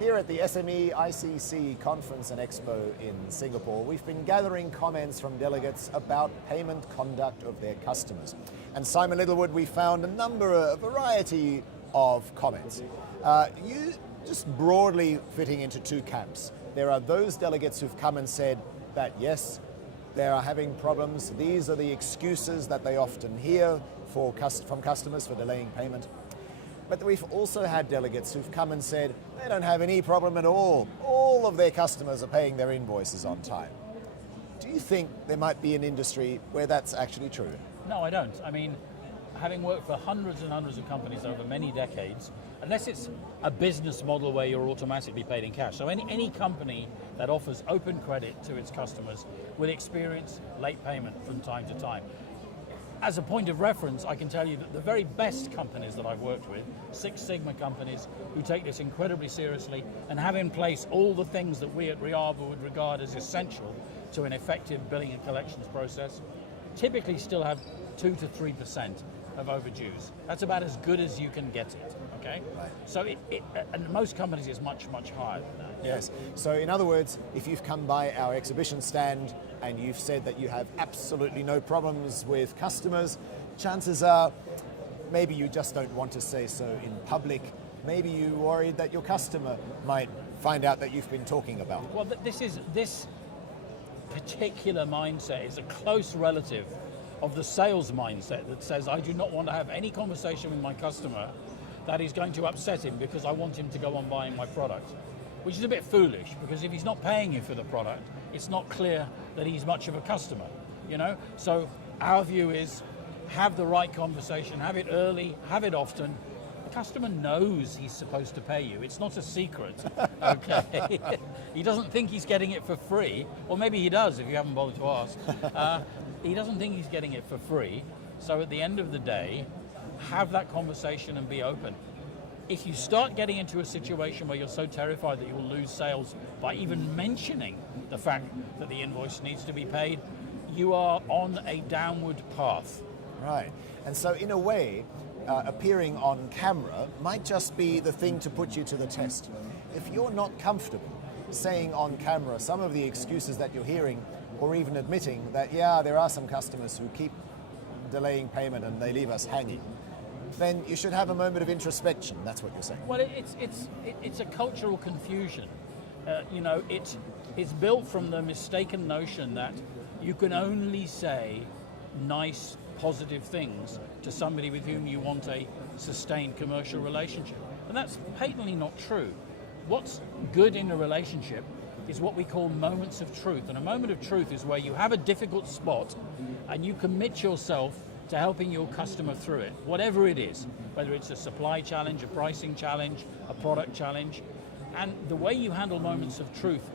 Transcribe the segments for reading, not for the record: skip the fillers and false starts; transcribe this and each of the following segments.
Here at the SME ICC Conference and Expo in Singapore, we've been gathering comments from delegates about payment conduct of their customers. And Simon Littlewood, we found a variety of comments. You just broadly fitting into two camps. There are those delegates who've come and said that yes, they are having problems. These are the excuses that they often hear from customers for delaying payment. But we've also had delegates who've come and said they don't have any problem at all. All of their customers are paying their invoices on time. Do you think there might be an industry where that's actually true? No, I don't. I mean, having worked for hundreds and hundreds of companies over many decades, unless it's a business model where you're automatically paid in cash. So any company that offers open credit to its customers will experience late payment from time to time. As a point of reference, I can tell you that the very best companies that I've worked with, Six Sigma companies who take this incredibly seriously and have in place all the things that we at RIABU would regard as essential to an effective billing and collections process, typically still have 2 to 3% of overdues. That's about as good as you can get it, okay? Right. So and most companies is much, much higher than that. Yes, so in other words, if you've come by our exhibition stand and you've said that you have absolutely no problems with customers, chances are maybe you just don't want to say so in public. Maybe you're worried that your customer might find out that you've been talking about. Well, this particular mindset is a close relative of the sales mindset that says, I do not want to have any conversation with my customer that is going to upset him because I want him to go on buying my product. Which is a bit foolish, because if he's not paying you for the product, it's not clear that he's much of a customer, you know? So our view is, have the right conversation, have it early, have it often. The customer knows he's supposed to pay you. It's not a secret, okay? He doesn't think he's getting it for free, or maybe he does if you haven't bothered to ask. He doesn't think he's getting it for free, so at the end of the day, have that conversation and be open. If you start getting into a situation where you're so terrified that you'll lose sales by even mentioning the fact that the invoice needs to be paid, you are on a downward path. Right, and so in a way, appearing on camera might just be the thing to put you to the test. If you're not comfortable saying on camera some of the excuses that you're hearing, or even admitting that, yeah, there are some customers who keep delaying payment and they leave us hanging, then you should have a moment of introspection. That's what you're saying. Well, it's a cultural confusion. You know, it's built from the mistaken notion that you can only say nice, positive things to somebody with whom you want a sustained commercial relationship. And that's patently not true. What's good in a relationship is what we call moments of truth. And a moment of truth is where you have a difficult spot and you commit yourself to helping your customer through it, whatever it is, whether it's a supply challenge, a pricing challenge, a product challenge. And the way you handle moments of truth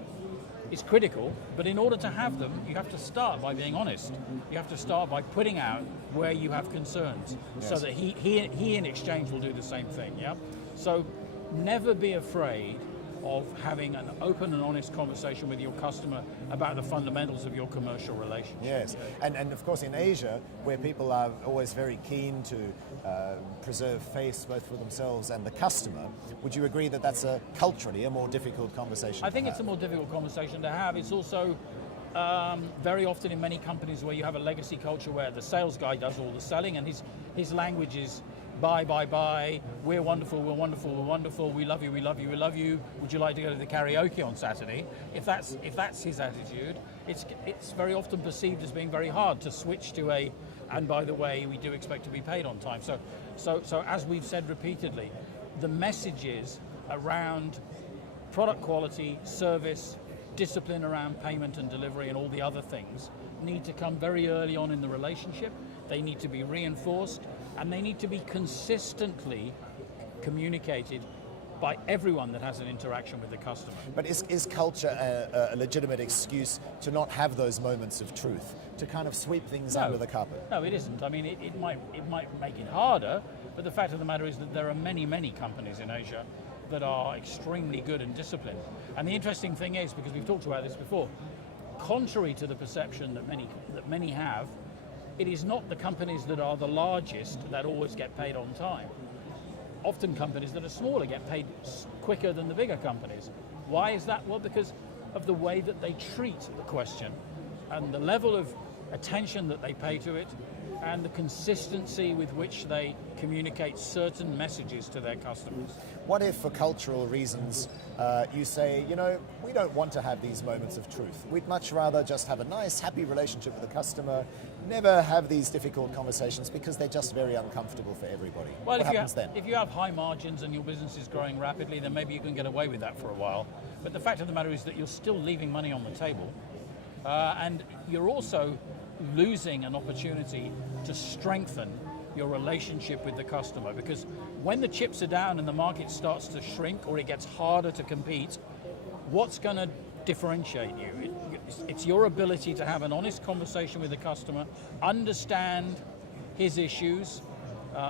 is critical, but in order to have them, you have to start by being honest. You have to start by putting out where you have concerns, yes, so that he in exchange will do the same thing, yeah? So never be afraid of having an open and honest conversation with your customer about the fundamentals of your commercial relationship. Yes, and of course in Asia, where people are always very keen to preserve face both for themselves and the customer, would you agree that that's culturally a more difficult conversation? I think it's a more difficult conversation to have. It's also very often in many companies where you have a legacy culture where the sales guy does all the selling and his language is buy, we're wonderful, we're wonderful, we're wonderful, we love you, we love you, we love you, would you like to go to the karaoke on Saturday? If that's his attitude, it's very often perceived as being very hard to switch to and by the way, we do expect to be paid on time. So as we've said repeatedly, the messages around product quality, service, discipline around payment and delivery and all the other things need to come very early on in the relationship. They need to be reinforced, and they need to be consistently communicated by everyone that has an interaction with the customer. But is culture a legitimate excuse to not have those moments of truth, to kind of sweep things under the carpet? No, it isn't. I mean, it might make it harder, but the fact of the matter is that there are many, many companies in Asia that are extremely good and disciplined. And the interesting thing is, because we've talked about this before, contrary to the perception that many have, it is not the companies that are the largest that always get paid on time. often companies that are smaller get paid quicker than the bigger companies. Why is that? Well, because of the way that they treat the question and the level of attention that they pay to it and the consistency with which they communicate certain messages to their customers. What if, for cultural reasons, you say, you know, we don't want to have these moments of truth. We'd much rather just have a nice, happy relationship with the customer, never have these difficult conversations because they're just very uncomfortable for everybody. Well, what happens then? If you have high margins and your business is growing rapidly, then maybe you can get away with that for a while. But the fact of the matter is that you're still leaving money on the table, and you're also losing an opportunity to strengthen your relationship with the customer, because when the chips are down and the market starts to shrink or it gets harder to compete, what's going to differentiate you? It's your ability to have an honest conversation with the customer, understand his issues,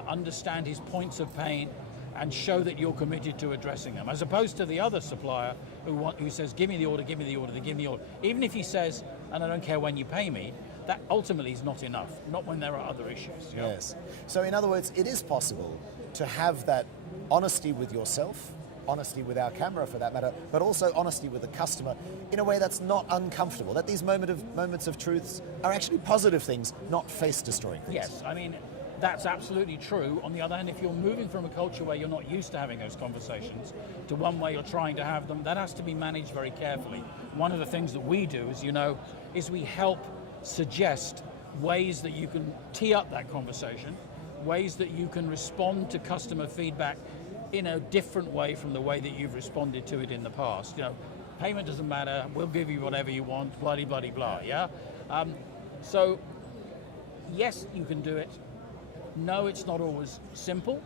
understand his points of pain, and show that you're committed to addressing them, as opposed to the other supplier who says, give me the order, give me the order, give me the order. Even if he says, and I don't care when you pay me, that ultimately is not enough, not when there are other issues. You know? Yes. So in other words, it is possible to have that honesty with yourself, honesty with our camera for that matter, but also honesty with the customer in a way that's not uncomfortable, that these moments of truths are actually positive things, not face-destroying things. Yes, I mean, that's absolutely true. On the other hand, if you're moving from a culture where you're not used to having those conversations to one where you're trying to have them, that has to be managed very carefully. One of the things that we do, as you know, is we help suggest ways that you can tee up that conversation, ways that you can respond to customer feedback in a different way from the way that you've responded to it in the past. You know, payment doesn't matter, we'll give you whatever you want, blah, blah, blah, blah, yeah? So, yes, you can do it. No, it's not always simple,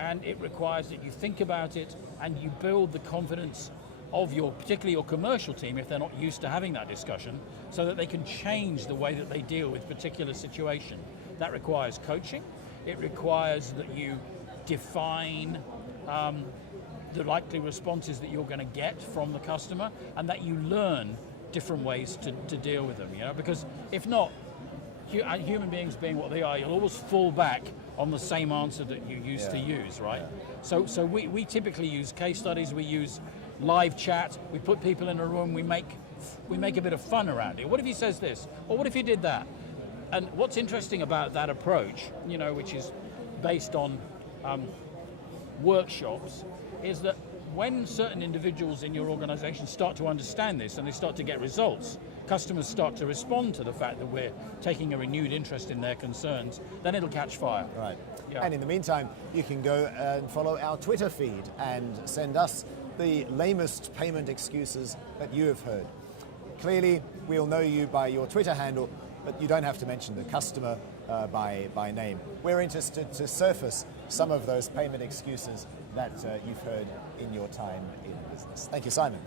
and it requires that you think about it and you build the confidence of particularly your commercial team, if they're not used to having that discussion, so that they can change the way that they deal with particular situation. That requires coaching. It requires that you define the likely responses that you're going to get from the customer, and that you learn different ways to deal with them. You know, because if not, human beings being what they are, you'll always fall back on the same answer that you used to use, right? Yeah. So we typically use case studies. We use live chat. We put people in a room. We make a bit of fun around it. What if he says this? Or what if he did that? And what's interesting about that approach, you know, which is based on workshops, is that when certain individuals in your organization start to understand this and they start to get results, customers start to respond to the fact that we're taking a renewed interest in their concerns, then it'll catch fire. Right. Yeah. And in the meantime, you can go and follow our Twitter feed and send us the lamest payment excuses that you have heard. Clearly, we'll know you by your Twitter handle, but you don't have to mention the customer by name. We're interested to surface some of those payment excuses that you've heard in your time in business. Thank you, Simon.